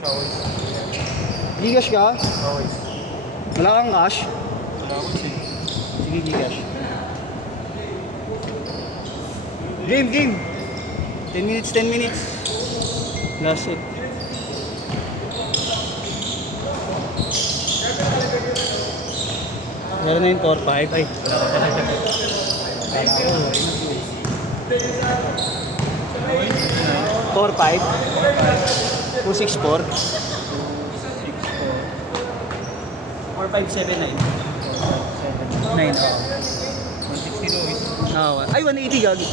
Always. Gcash ka? Always. Wala kang cash? Wala akong change. Sige, Gcash. Game! 10 minutes. Last it. Meron na yung Core 5. Ay, wala ka pala dyan. Kala ko, Core 5. 264. 4579. 9, oh. 160 Lois. Ay, 180 gagi.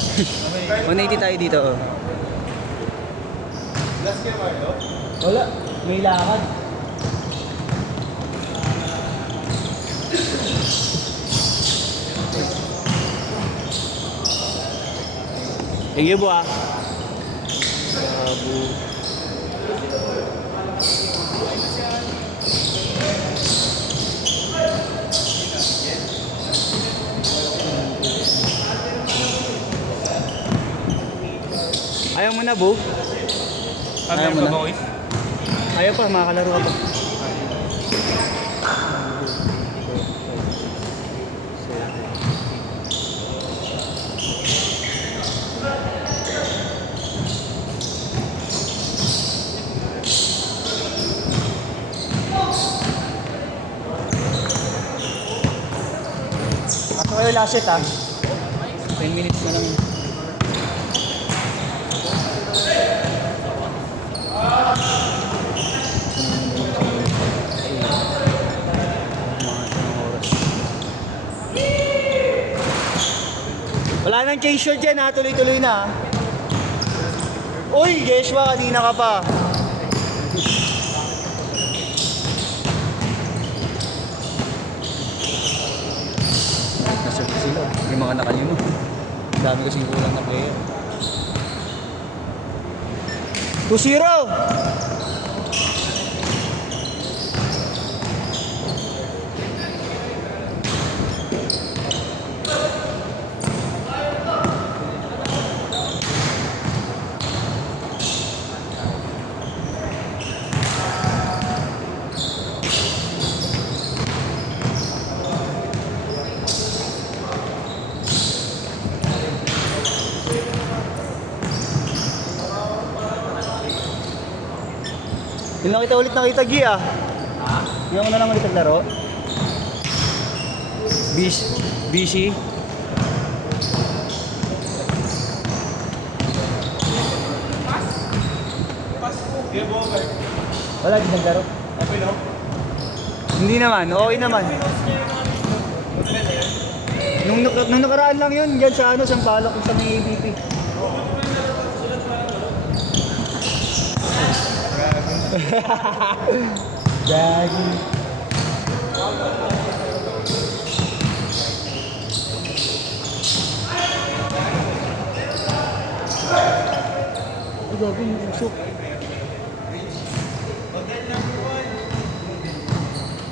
180 tayo dito, oh. Last game Marlo? Wala, may lakad. Thank you, buwa. Ayaw mo na, Bu? Ayaw mo na? Boys? Ayaw pa, makakalaro ka pa. Ako kayo last set, ha? 10 minutes na lang. Wala nang change short dyan, ha? Tuloy-tuloy na, ha? Uy, Yeshua, kanina ka pa. Naserve sila. May mga nakalino. Dami kasing kulang na player. 2-0! Hindi na kita ulit nakita, Gi, ah. Hindi ako na lang ulit naglaro. Busy. Game over. Wala, di naglaro. Okay, no? Hindi naman, okay naman. Nung nakaraan lang yun, dyan sa Sampaloc, sa may ABP. Gagi. Ay, gagi, yung usok.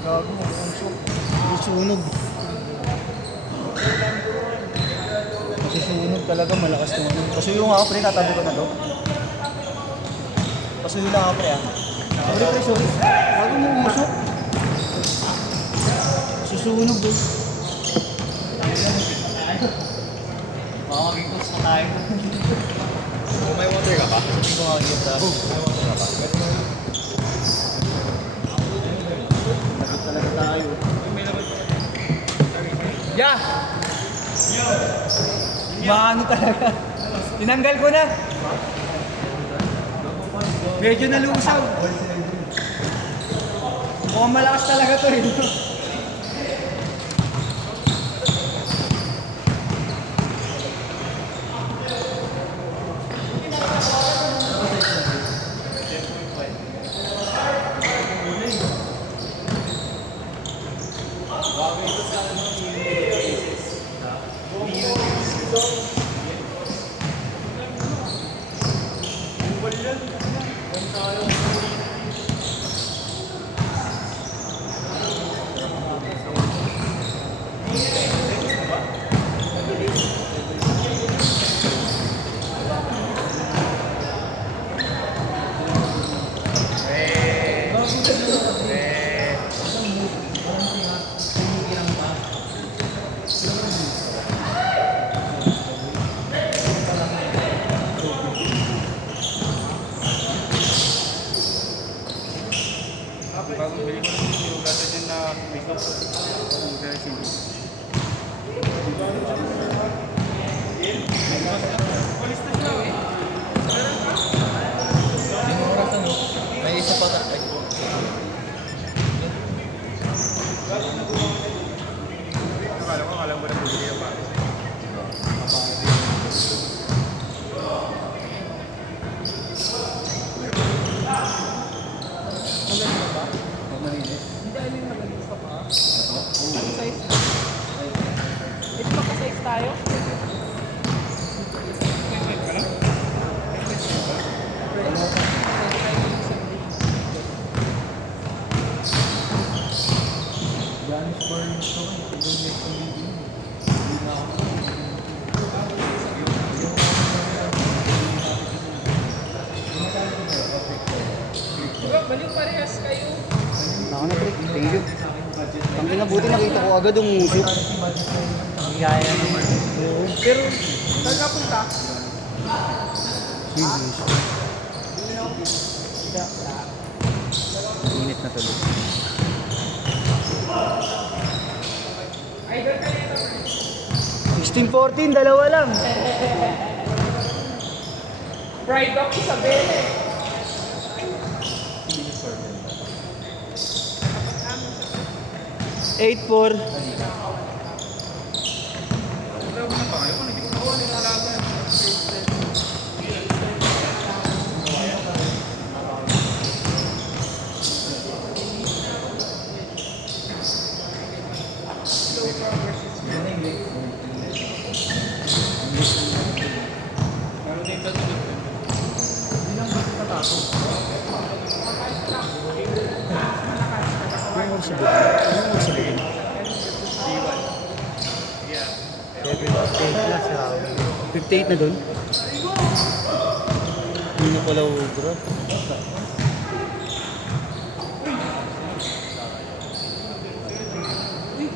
Gagi, yung usok. Susunog. Masusunog talaga, malakas naman. Pasuyo nga ako, pre, tatabi ko na to. Pasuyo lang ako, pre, ah. Sorry. Gagi mo umusok. Susunog, doon. Baka maging close na tayo. Kung may water ka pa? Hindi ko nga dito. May water ka pa? Nagit talaga tayo. May laban pa. Yeah! Maano talaga. Tinanggal ko na. Medyo nalusaw. Mukhang malakas talaga to, eh. Bagong bili ko lang yung gata din na pick-up. Ang dressing. Polis na siya eh. Yung oras ano? May isa pa ka. Akala mo na bumili yung bago. Hindi alin magaling sa pa. Ano size? Ito magka-size tayo? Diba, balik parehas kayo. Ako na pre, thank you. Ang pinabuti nakita ko agad yung musik. Gaya naman. Pero, saan ka punta? Init na tuloy. Idol ka nito. 16-14, dalawa lang. Pride of Isabela. 8-4. Yung sa bukin. Yung sa bukin. 58 na siya. 58 na dun. Hindi na pala bro.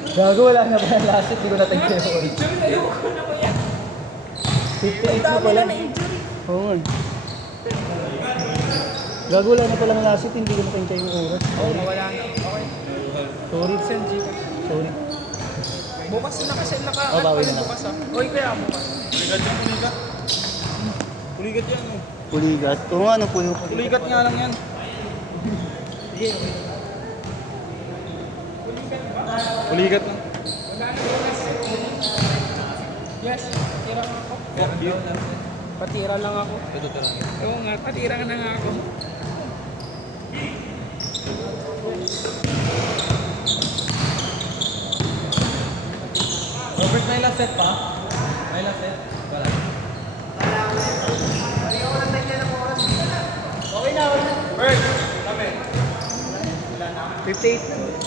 Gago, wala na pala last hit. Hindi ko natin yung orange. 58 na pala. Oo nga. Gago, wala na palang last hit. Hindi ko natin yung oras. Oo, mawala na. Okay. Sorry. Send Gcash. Sorry. Bukas na kasi Oh, bawi na lang. bukas ah. Oy, kaya bukas. Puligat yung puligat. Puligat yan oh. Puligat. Oo nga, ano po yung Puligat nga lang yan. Sige. Puligat lang. Yes, patira nga ako. Yeah. Patira lang ako. Ito lang yan. Oo nga, patira na nga ako. Robert, may last set pa? May last set? Wala. Okay na, okay na. Bert, kami. 58.